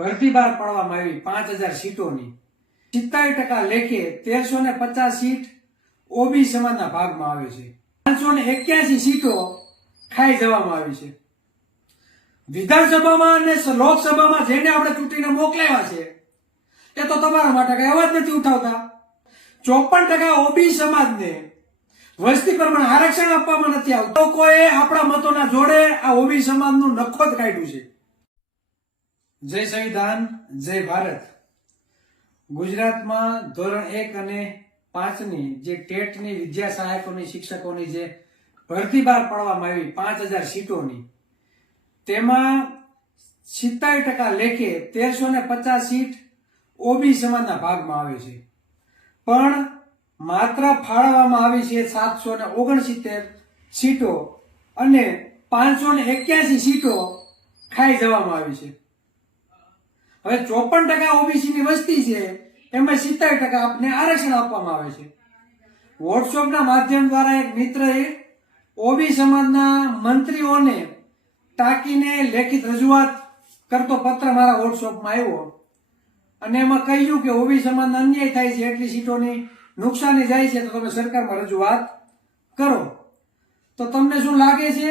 ભરતી બહાર પાડવામાં આવી પાંચ હજાર સીટોની સિત્તાવીસ ટકા લેખે તેરસો ને પચાસ સીટ ઓબી સમાજના ભાગમાં આવે છે પાંચસો ને એક્યાસી સીટો ખાઈ જવામાં આવી છે વિધાનસભામાં અને લોકસભામાં જેને આપણે ચૂંટીને મોકલાવ્યા છે એ તો તમારા માટે કઈ અવાજ નથી ઉઠાવતા ચોપન ટકા ઓબી સમાજને વસ્તી પ્રમાણે આરક્ષણ આપવામાં નથી આવતું લોકોએ આપણા મતોના જોડે આ ઓબી સમાજનું નખોત કાઢ્યું છે જય સંવિધાન જય ભારત ગુજરાતમાં ધોરણ એક અને પાંચની જે ટેટની વિદ્યા સહાયકોની શિક્ષકોની જે ભરતી બહાર પાડવામાં આવી પાંચ હજાર સીટોની તેમાં સિત્તેર ટકા લેખે તેરસો ને પચાસ સીટ ઓબી સમાજના ભાગમાં આવે છે પણ માત્ર ફાળવવામાં આવી છે સાતસો ને ઓગણસિત્તેર સીટો અને પાંચસો ને એક્યાસી સીટો ખાઈ જવામાં આવી છે હવે ચોપન ટકા ઓબીસીની વસ્તી છે એમાં સિત્તેર ટકા આપને આરક્ષણ આપવામાં આવે છે વોટ્સઅપના માધ્યમ દ્વારા એક મિત્રએ ઓબી સમાજના મંત્રીઓને ટાંકીને લેખિત રજૂઆત કરતો પત્ર મારા વોટ્સઅપમાં આવ્યો અને એમાં કહ્યું કે ઓબી સમાજના અન્યાય થાય છે એટલી સીટોની નુકસાની જાય છે તો તમે સરકારમાં રજૂઆત કરો તો તમને શું લાગે છે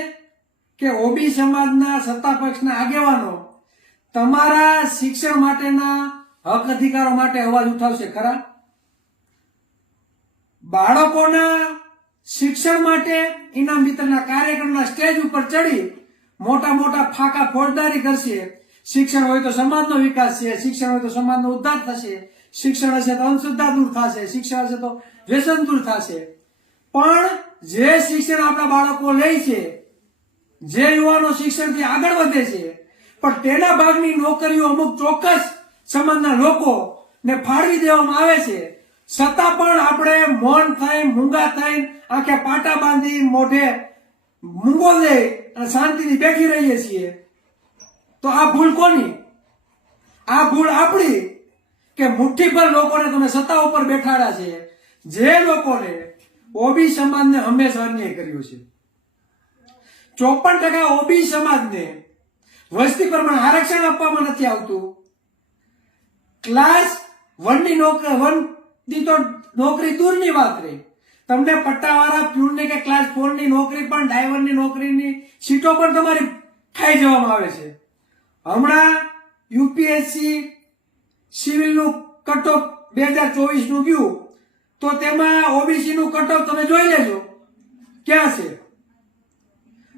કે ઓબી સમાજના સત્તા પક્ષના આગેવાનો તમારા શિક્ષણ માટેના હક અધિકારો માટે અવાજ ઉઠાવશે ખરા બાળકોના શિક્ષણ માટે ઇનામ વિતરણના કાર્યક્રમના સ્ટેજ ઉપર ચડી મોટા મોટા ફાકા ફોજદારી કરશે શિક્ષણ હોય તો સમાજનો વિકાસ છે શિક્ષણ હોય તો સમાજનો ઉદ્ધાર થશે શિક્ષણ હશે તો અંધશ્રદ્ધા દૂર થશે શિક્ષણ હશે તો વ્યસન દૂર થશે પણ જે શિક્ષણ આપણા બાળકો લે છે જે યુવાનો શિક્ષણથી આગળ વધે છે પણ તેના ભાગની નોકરીઓ અમુક ચોક્કસ સમાજના લોકો ને ફાળવી દેવામાં આવે છે છતાં પણ આપણે મોન થઈ મૂંગા થઈ આખે પાટા બાંધી મોઢે મૂંગો લઈ અને શાંતિથી બેઠી રહીએ છીએ તો આ ભૂલ કોની આ ભૂલ આપણી કે મુઠ્ઠી પર લોકોને તમે સત્તા ઉપર બેઠાડા છે જે લોકોને ઓબી સમાજને હંમેશા અન્યાય કર્યો છે ચોપન ટકા ઓબી સમાજને વસ્તી પ્રમાણે આરક્ષણ આપવામાં નથી આવતું ક્લાસ વનની નોકરી વન ની તો નોકરી દૂરની વાત રહી તમને પટ્ટાવાળા પ્યુનની કે ક્લાસ ફોરની નોકરી પણ ડ્રાઈવરની નોકરીની સીટો પણ તમારી ખાઈ જવામાં આવે છે હમણાં યુપીએસસી સિવિલનું કટ ઓફ બે હજાર ચોવીસનું ગયું તો તેમાં ઓબીસીનું કટ ઓફ તમે જોઈ લેજો ક્યાં છે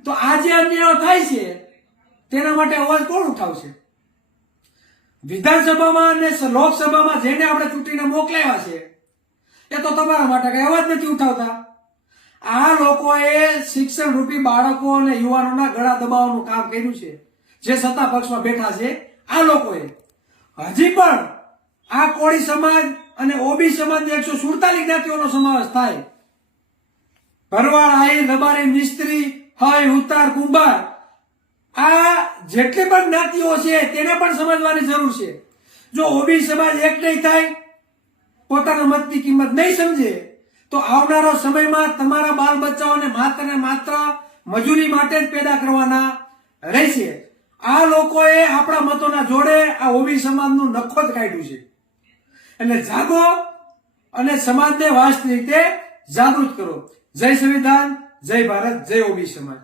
તો આ જે અન્યાયો થાય છે તેના માટે અવાજ કોણ ઉઠાવશે વિધાનસભામાં અને લોકસભામાં જેને આપણે ચૂંટીને મોકલાયા છે એ તો તમારા માટે કઈ અવાજ નથી ઉઠાવતા આ લોકોએ શિક્ષણ રૂપી બાળકો અને યુવાનોના ગળા દબાવવાનું કામ કર્યું છે જે સત્તા પક્ષમાં બેઠા છે આ લોકોએ હજી પણ આ કોળી સમાજ અને ઓબી સમાજની એકસો સુડતાલીસ જ્ઞાતિઓનો સમાવેશ થાય ભરવાડ આહિર રબારી મિસ્ત્રી હય ઉતાર કુંભાર આ જેટલી પણ જ્ઞાતિઓ છે તેને પણ સમજવાની જરૂર છે જો ઓબી સમાજ એક નહીં થાય પોતાના મતની કિંમત નહીં સમજે તો આવનારા સમયમાં તમારા બાળ બચ્ચાઓને માત્ર ને માત્ર મજૂરી માટે જ પેદા કરવાના રહેશે આ લોકોએ આપણા મતોના જોડે આ ઓબી સમાજનું નખોત કાઢ્યું છે એટલે જાગો અને સમાજને વાસ્તવિક રીતે જાગૃત કરો જય સંવિધાન જય ભારત જય ઓબી સમાજ